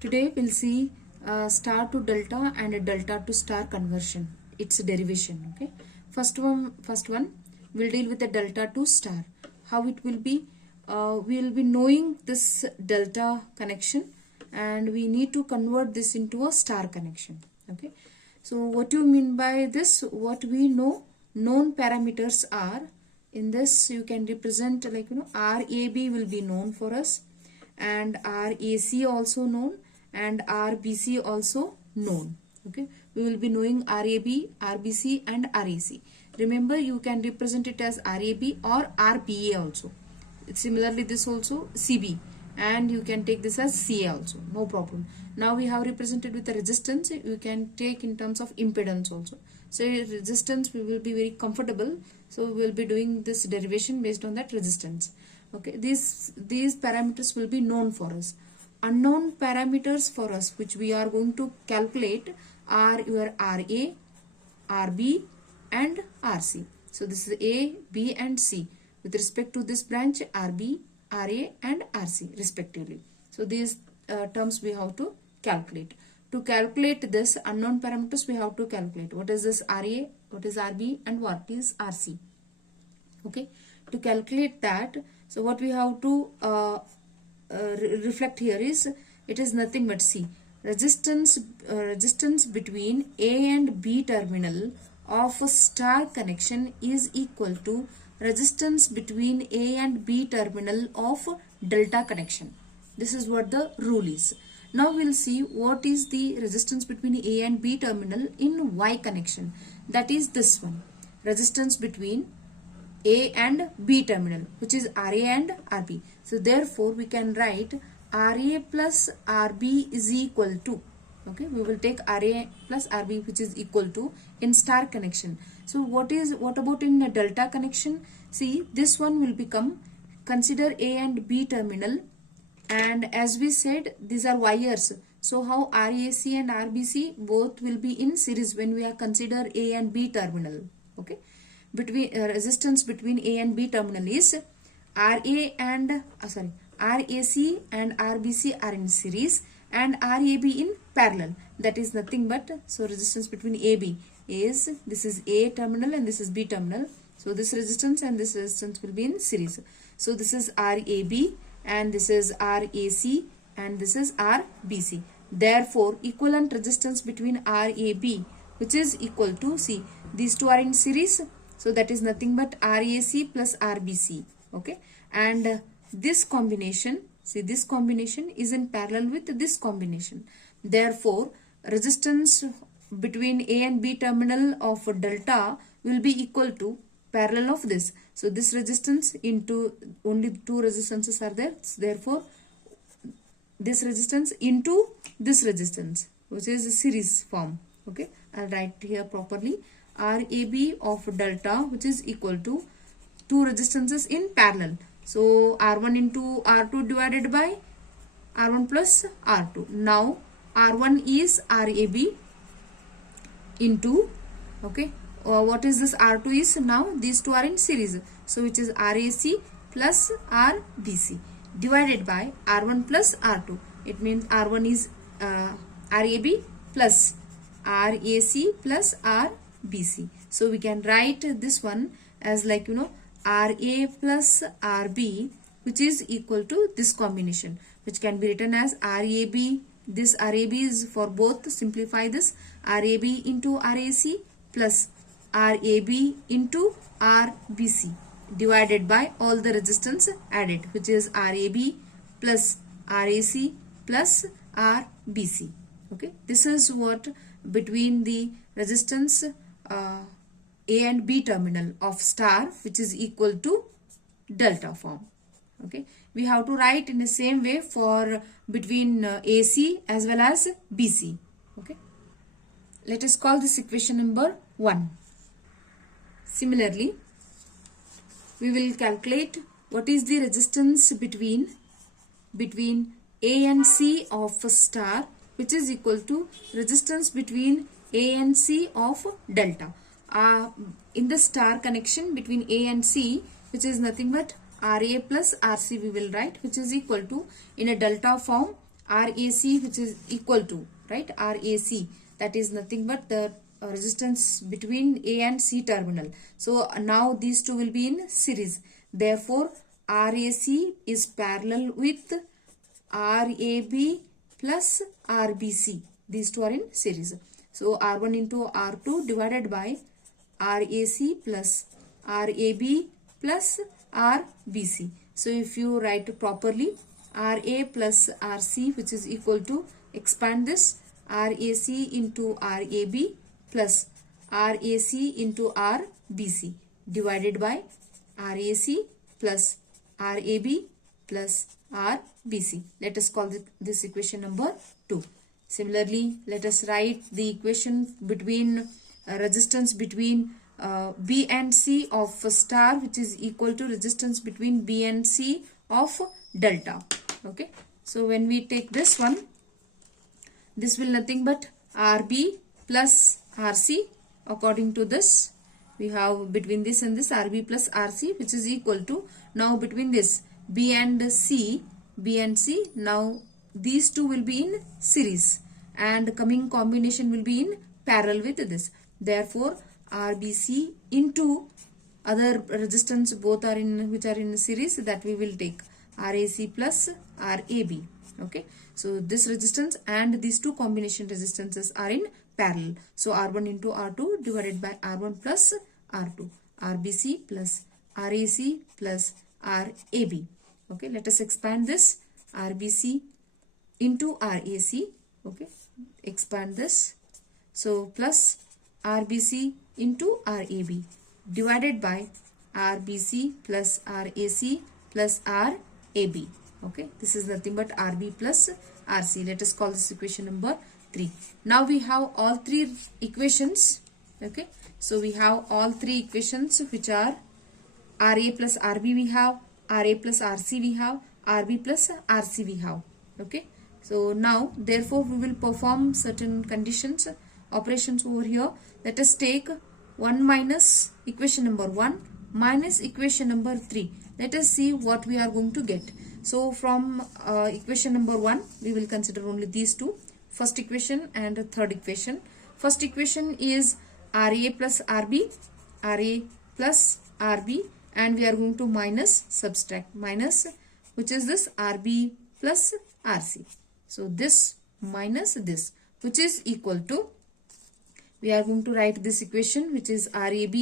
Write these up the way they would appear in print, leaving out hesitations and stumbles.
Today we'll see star to delta and a delta to star conversion. Its derivation. Okay. First one we'll deal with the delta to star. How it will be? We will be knowing this delta connection, and we need to convert this into a star connection. Okay. So what do you mean by this? What we know, known parameters are, in this you can represent RAB will be known for us, and RAC also known, and RBC also known. Okay, we will be knowing RAB, RBC and RAC. Remember, you can represent it as RAB or RBA also. Similarly, this also CB, and you can take this as CA also, no problem. Now we have represented with the resistance. You can take in terms of impedance also. So resistance we will be very comfortable, so we will be doing this derivation based on that resistance. Okay, these parameters will be known for us. Unknown parameters for us which we are going to calculate are your RA, RB and RC. So this is A, B and C with respect to this branch, RB, RA and RC respectively. So these terms we have to calculate. To calculate this unknown parameters, we have to calculate what is this RA, what is RB and what is RC. Okay, to calculate that, so what we have to reflect here is, it is nothing but C, resistance between A and B terminal of a star connection is equal to resistance between A and B terminal of delta connection. This is what the rule is. Now we'll see what is the resistance between A and B terminal in Y connection. That is this one, resistance between A and B terminal, which is RA and RB. So therefore we can write RA plus RB is equal to, okay, we will take RA plus RB which is equal to in star connection. So what about in a delta connection? See, this one will become, consider A and B terminal, and as we said, these are wires. So how RAC and RBC both will be in series when we are consider A and B terminal. Okay, between resistance between A and B terminal is RAC and RBC are in series and RAB in parallel. That is nothing but, so resistance between AB is, this is A terminal and this is B terminal. So this resistance and this resistance will be in series. So this is RAB and this is RAC and this is RBC. Therefore, equivalent resistance between RAB, which is equal to, see, these two are in series. So that is nothing but RAC plus RBC. Okay, and this combination, see, this combination is in parallel with this combination. Therefore, resistance between A and B terminal of delta will be equal to parallel of this. So this resistance into, only two resistances are there. Therefore, this resistance into this resistance, which is a series form. Okay, I'll write here properly. RAB of delta, which is equal to two resistances in parallel. So R1 into R2 divided by R1 plus R2. Now R1 is RAB into, okay, what is this R2 is, now these two are in series. So which is RAC plus RBC divided by R1 plus R2. It means R1 is RAB plus RAC plus RBC. So we can write this one as RA plus RB, which is equal to this combination, which can be written as RAB. This RAB is for both, simplify this, RAB into RAC plus RAB into RBC divided by all the resistance added, which is RAB plus RAC plus RBC. Okay, this is what between the resistance A and B terminal of star, which is equal to delta form. Okay, we have to write in the same way for between AC as well as BC. Okay, let us call this equation number 1. Similarly, we will calculate what is the resistance between A and C of a star, which is equal to resistance between A and C of delta. In the star connection between A and C, which is nothing but RA plus RC we will write, which is equal to, in a delta form, RAC, which is equal to, right, RAC, that is nothing but the resistance between A and C terminal. So now these two will be in series. Therefore, RAC is parallel with RAB plus RBC. These two are in series. So R1 into R2 divided by RAC plus RAB plus RBC. So if you write properly, RA plus RC, which is equal to, expand this, RAC into RAB plus RAC into RBC divided by RAC plus RAB plus RBC. Let us call this equation number 2. Similarly, let us write the equation between resistance between B and C of star, which is equal to resistance between B and C of delta. Okay, so when we take this one, this will nothing but RB plus RC. According to this, we have between this and this RB plus RC, which is equal to, now between this B and C, now these two will be in series and coming combination will be in parallel with this. Therefore, RBC into other resistance, both are in, which are in series, that we will take RAC plus RAB. Okay, so this resistance and these two combination resistances are in parallel. So R1 into R2 divided by R1 plus R2, RBC plus RAC plus RAB. Okay, let us expand this, RBC into RAC. Okay, expand this. So plus RBC into RAB divided by RBC plus RAC plus RAB. Okay, this is nothing but RB plus RC. Let us call this equation number 3. Now we have all three equations. Okay, so we have all three equations, which are RA plus RB we have, RA plus RC we have, RB plus RC we have. Okay, so now therefore we will perform certain conditions, operations over here. Let us take 1 minus equation number 1 minus equation number 3. Let us see what we are going to get. So from equation number 1, we will consider only these two, first equation and third equation. First equation is RA plus RB, RA plus RB, and we are going to minus, subtract, minus, which is this RB plus RC. So this minus this, which is equal to, we are going to write this equation, which is RAB,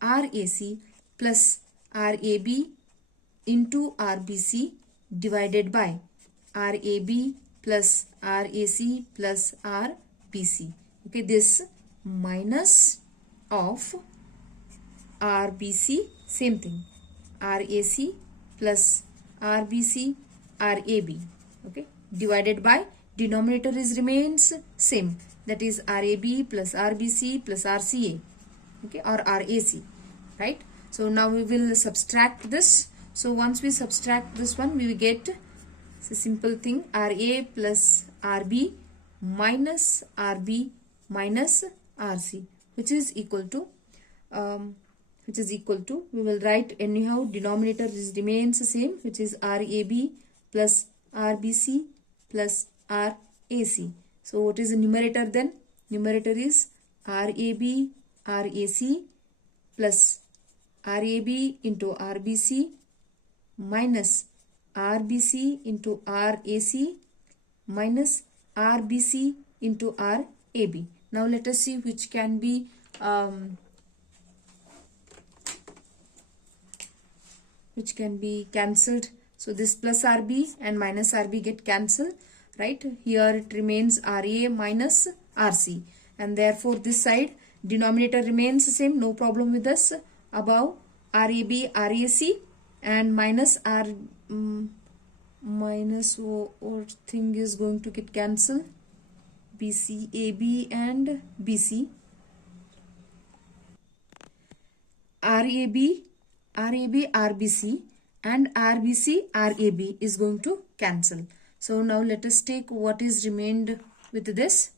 RAC plus RAB into RBC divided by RAB plus RAC plus RBC. Okay, this minus of RBC, same thing, RAC plus RBC, RAB. Okay, divided by, denominator is remains same, that is RAB plus RBC plus RCA. Okay, or RAC, right? So now we will subtract this. So once we subtract this one, we will get a simple thing, RA plus RB minus RB minus RC, which is equal to, we will write anyhow, denominator remains the same, which is RAB plus RBC plus RAC. So what is the numerator then? Numerator is RAB, RAC plus RAB into RBC minus RBC into RAC minus RBC into RAB. Now let us see which can be cancelled. So this plus RB and minus RB get cancelled, right? Here it remains RA minus RC, and therefore this side denominator remains the same, no problem with us. Above RAB, RAC and minus R minus what thing is going to get cancelled, BC, AB and BC, RAB, RBC and RBC, RAB is going to cancel. So now let us take what is remained with this.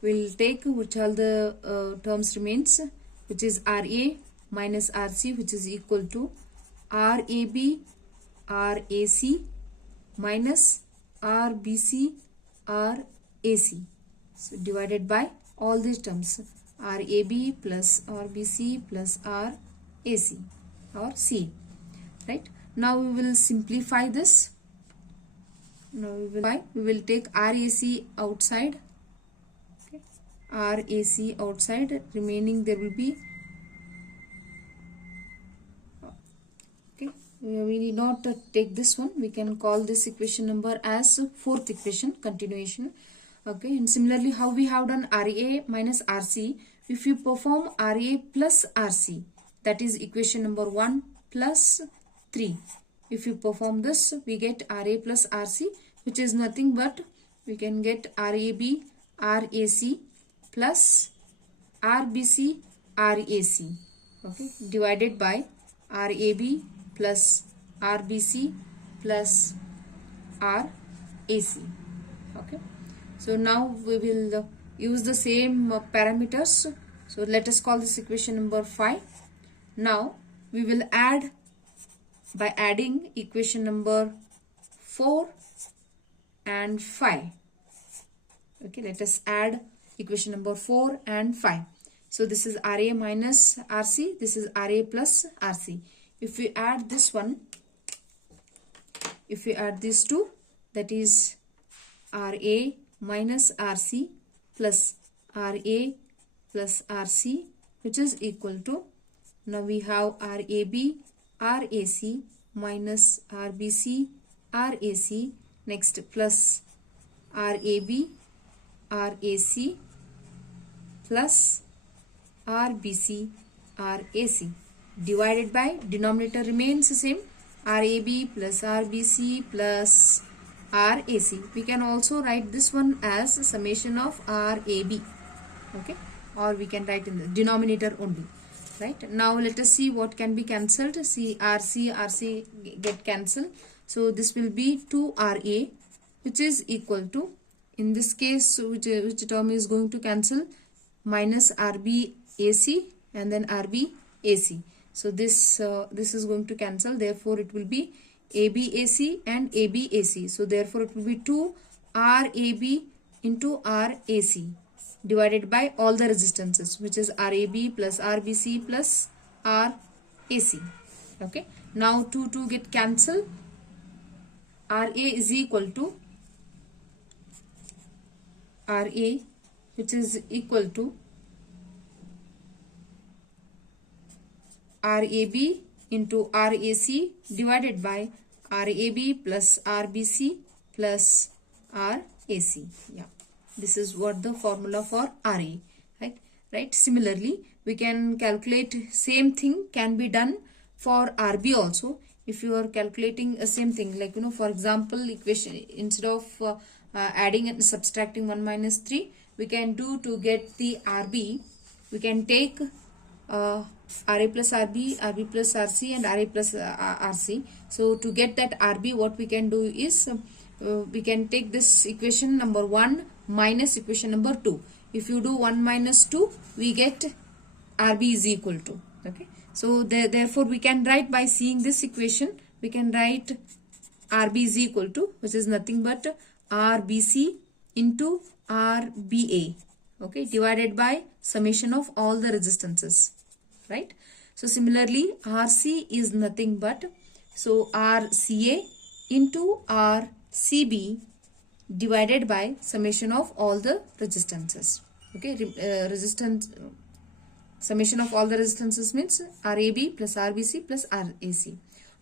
We'll take which all the terms remains, which is RA minus RC, which is equal to RAB, RAC minus RBC RAC. So divided by all these terms, RAB plus RBC plus RAC or C. Right? Now we will simplify this. Now we will take RAC outside. Okay. RAC outside, remaining there will be. Okay, we need not take this one. We can call this equation number as fourth equation, continuation. Okay, and similarly, how we have done RA minus RC, if you perform RA plus RC, that is equation number 1 plus 3. If you perform this, we get RA plus RC, which is nothing but we can get RAB RAC plus RBC RAC. Okay, divided by RAB plus RBC plus RAC. Okay. So now we will use the same parameters. So let us call this equation number 5. Now we will add by adding equation number 4 and 5. Okay, let us add equation number 4 and 5. So this is RA minus RC, this is RA plus RC. If we add this one, if we add these two, that is RA minus RC plus RA plus RC, which is equal to, now we have RAB RAC minus RBC RAC, next plus RAB RAC plus RBC RAC, divided by denominator remains the same, RAB plus RBC plus RAC. We can also write this one as summation of RAB. Okay, or we can write in the denominator only. Right, now let us see what can be cancelled. See, RC get cancelled. So this will be 2RA, which is equal to, in this case, which term is going to cancel, minus RBAC and then RBAC. So this is going to cancel. Therefore, it will be ABAC and ABAC. So therefore, it will be 2RAB into RAC divided by all the resistances, which is RAB plus RBC plus RAC. Okay. Now 2 get cancelled. RA is equal to RA, which is equal to RAB into RAC divided by RAB plus RBC plus RAC. Yeah, this is what the formula for RA. Right. Similarly, we can calculate same thing can be done for RB also. If you are calculating a same thing, like, for example, equation, instead of adding and subtracting 1 minus 3, we can do to get the RB, we can take RA plus RB, RB plus RC and RA plus RC. So to get that RB, what we can do is we can take this equation number 1 minus equation number 2. If you do 1 minus 2, we get RB is equal to. Okay. So therefore we can write, by seeing this equation, we can write RB is equal to, which is nothing but RBC into RBA. Okay, divided by summation of all the resistances. Right. So similarly, RC is nothing but, so RCA into RCB divided by summation of all the resistances. Okay, summation of all the resistances means RAB plus RBC plus RAC.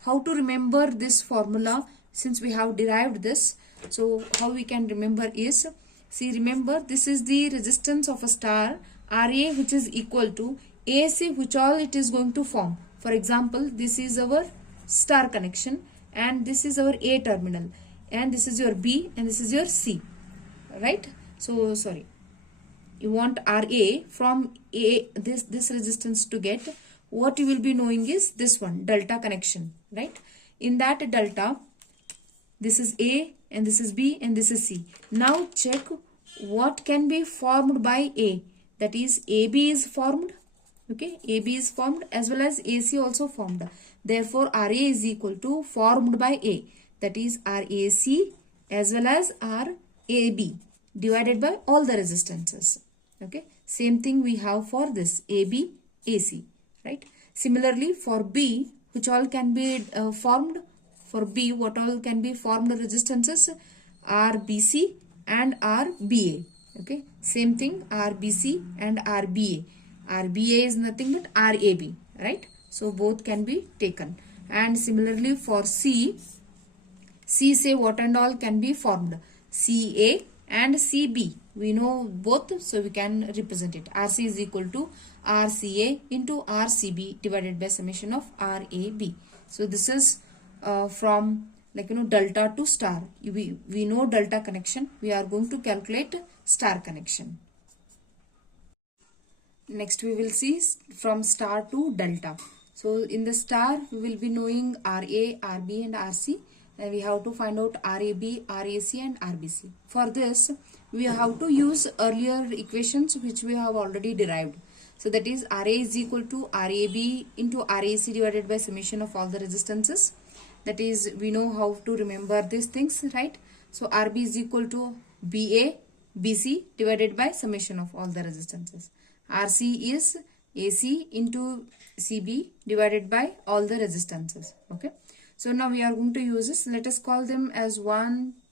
How to remember this formula, since we have derived this? So how we can remember is, see, remember, this is the resistance of a star, RA, which is equal to AC, which all it is going to form. For example, this is our star connection and this is our A terminal and this is your B and this is your C. Right? So sorry, you want RA from A, this resistance to get, what you will be knowing is this one, delta connection. Right? In that delta, this is A and this is B and this is C. Now check what can be formed by A. That is, AB is formed. Okay, AB is formed as well as AC also formed. Therefore, RA is equal to formed by A. That is RAC as well as RAB divided by all the resistances. Okay, same thing we have for this AB, AC, right? Similarly for B, which all can be formed, for B, what all can be formed resistances? RBC and RBA. Okay, same thing, RBC and RBA. RBA is nothing but RAB, right? So both can be taken. And similarly for C say what and all can be formed? CA and CB. We know both, so we can represent it. RC is equal to RCA into RCB divided by summation of RAB. So this is from delta to star. We know delta connection. We are going to calculate star connection. Next we will see from star to delta. So in the star we will be knowing RA, RB and RC. And we have to find out RAB, RAC and RBC. For this we have to use earlier equations which we have already derived. So that is RA is equal to RAB into RAC divided by summation of all the resistances. That is, we know how to remember these things, right? So RB is equal to BA, BC divided by summation of all the resistances. RC is AC into CB divided by all the resistances. Okay. So now we are going to use this. Let us call them as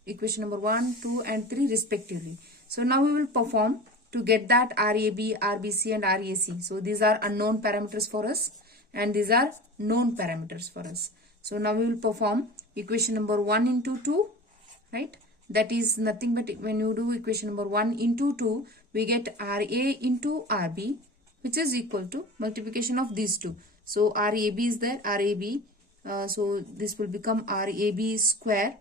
equation number 1, 2 and 3 respectively. So now we will perform to get that RAB, RBC and RAC. So these are unknown parameters for us and these are known parameters for us. So now we will perform equation number 1 into 2, right? That is nothing but when you do equation number 1 into 2, we get RA into RB, which is equal to multiplication of these two. So RAB is there, RAB. So this will become RAB square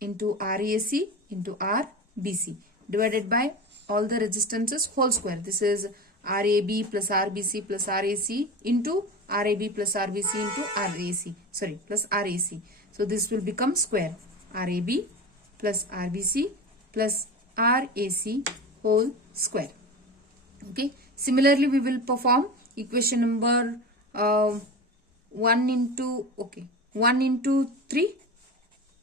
into RAC into RBC divided by all the resistances whole square. This is RAB plus RBC plus RAC into RAB plus RBC into RAC. Sorry, plus RAC. So this will become square. RAB plus RBC plus RAC whole square. Okay. Similarly, we will perform equation number 1 into 3.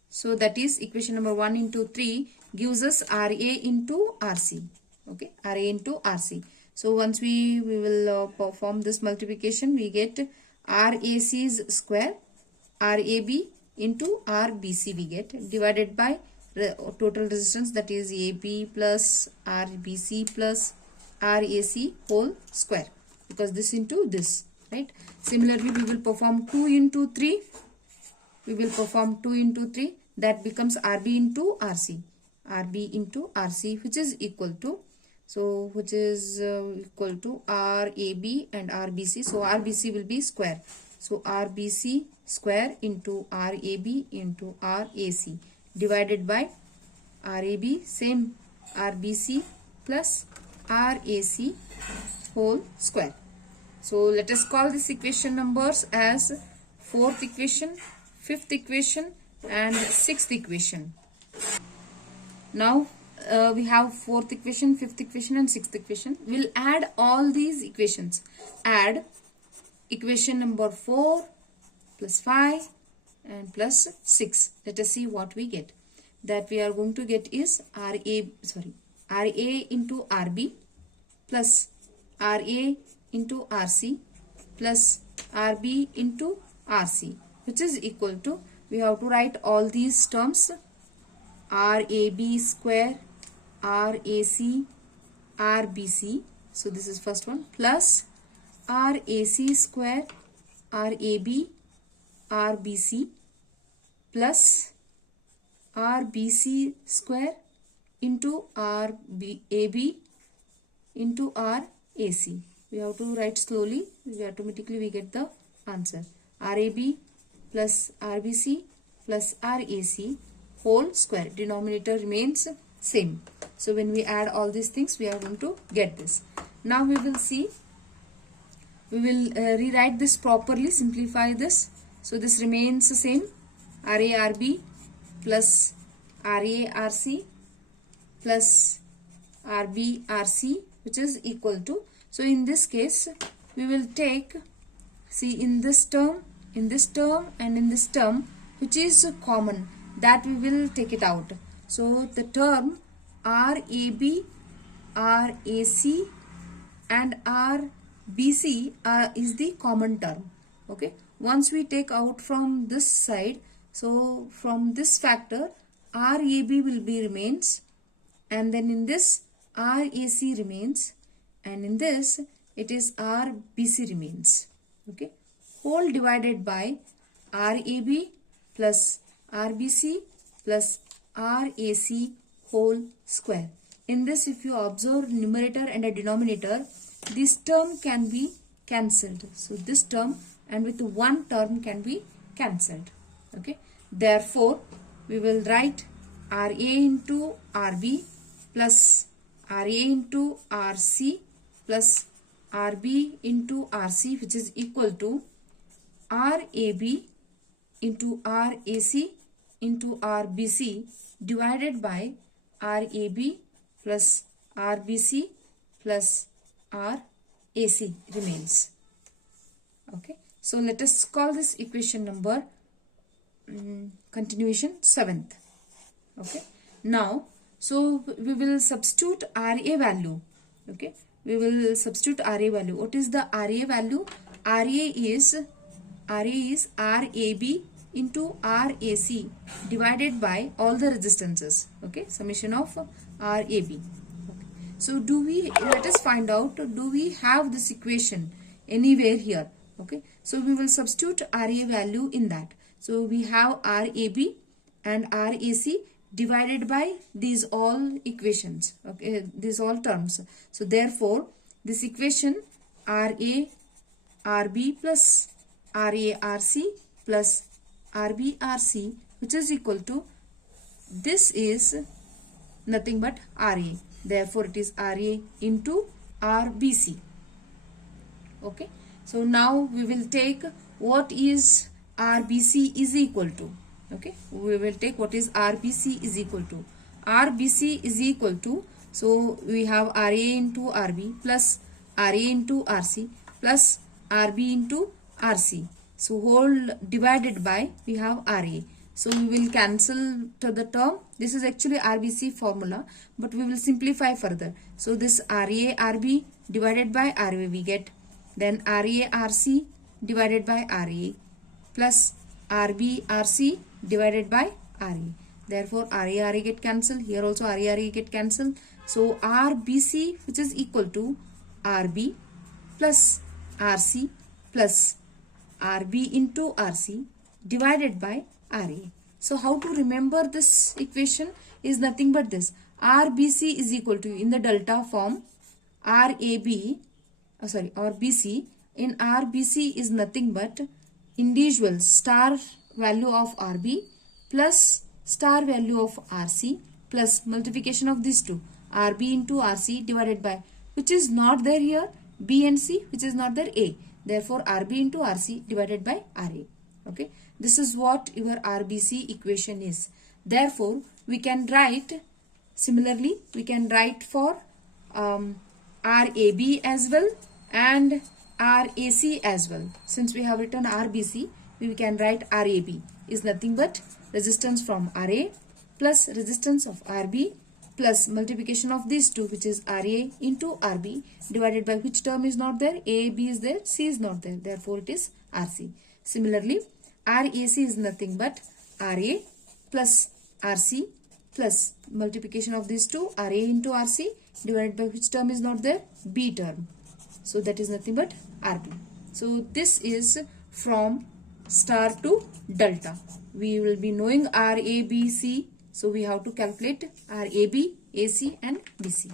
So that is equation number 1 into 3 gives us RA into RC. Okay, RA into RC. So once we will perform this multiplication, we get RAC's square, RAB into RBC we get divided by total resistance, that is AB plus RBC plus RAC whole square, because this into this, right? Similarly, we will perform 2 into 3. We will perform 2 into 3. That becomes RB into RC. RB into RC, which is equal to, so which is equal to RAB and RBC. So RBC will be square. So RBC square into RAB into RAC divided by RAB, same RBC plus RAC whole square. So let us call this equation numbers as 4th equation, 5th equation and 6th equation. Now we have 4th equation, 5th equation and 6th equation. We'll add all these equations. Add equation number 4 plus 5 and plus 6. Let us see what we get. That we are going to get is RA into RB plus RA into RC plus RB into RC, which is equal to, we have to write all these terms, RAB square, RAC, RBC. So this is first one, plus RAC square, RAB, RBC plus RBC square into RAB into RAC. We have to write slowly. Automatically we get the answer. RAB plus RBC plus RAC whole square. Denominator remains same. So when we add all these things, we are going to get this. Now we will see. We will rewrite this properly. Simplify this. So this remains the same. RARB plus RARC plus RBRC, which is equal to, so in this case we will take, see, in this term and in this term, which is common, that we will take it out. So the term RAB, RAC and RBC is the common term. Okay. Once we take out from this side, so from this factor RAB will be remains, and then in this RAC remains, and in this it is RBC remains. Okay. Whole divided by RAB plus RBC plus RAC whole square. In this, if you observe numerator and a denominator, this term can be cancelled. So this term and with one term can be cancelled. Okay. Therefore, we will write RA into RB plus RA into RC plus RB into RC, which is equal to RAB into RAC into RBC divided by RAB plus RBC plus RAC remains. Okay. So let us call this equation number continuation 7th. Okay. Now, so we will substitute RA value. Okay. We will substitute RA value. What is the RA value? RA is RAB into RAC divided by all the resistances. Okay. Summation of RAB. Okay. So let us find out, do we have this equation anywhere here? Okay. So we will substitute RA value in that. So we have RAB and RAC divided by these all equations. Okay. These all terms. So therefore this equation RA RB plus RARC plus RBRC, which is equal to, this is nothing but RA. Therefore it is RA into RBC. Okay. So now we will take what is RBC is equal to. Okay. We will take what is RBC is equal to. RBC is equal to, so we have RA into RB plus RA into RC plus RB into RC. So whole divided by, we have RA. So we will cancel to the term. This is actually RBC formula, but we will simplify further. So this RA RB divided by RA we get. Then RA RC divided by RA plus RB RC divided by RA. Therefore RA RA get cancelled. Here also RA RA get cancelled. So RBC, which is equal to RB plus RC plus RB into RC divided by RA. So how to remember this equation is nothing but this. RBC is equal to, in the delta form, RAB, or BC. In RBC is nothing but individual star value of RB plus star value of RC plus multiplication of these two, RB into RC divided by, which is not there here, B and C, which is not there, A. Therefore RB into RC divided by RA. Okay. This is what your RBC equation is. Therefore we can write, similarly we can write for RAB as well and RAC as well. Since we have written RBC, we can write RAB is nothing but resistance from RA plus resistance of RB plus multiplication of these two, which is RA into RB divided by which term is not there, A, B is there, C is not there. Therefore it is RC. Similarly RAC is nothing but RA plus RC plus multiplication of these two, RA into RC divided by which term is not there, B term. So that is nothing but RB. So this is from star to delta. We will be knowing RABC. So we have to calculate RAB, AC and BC.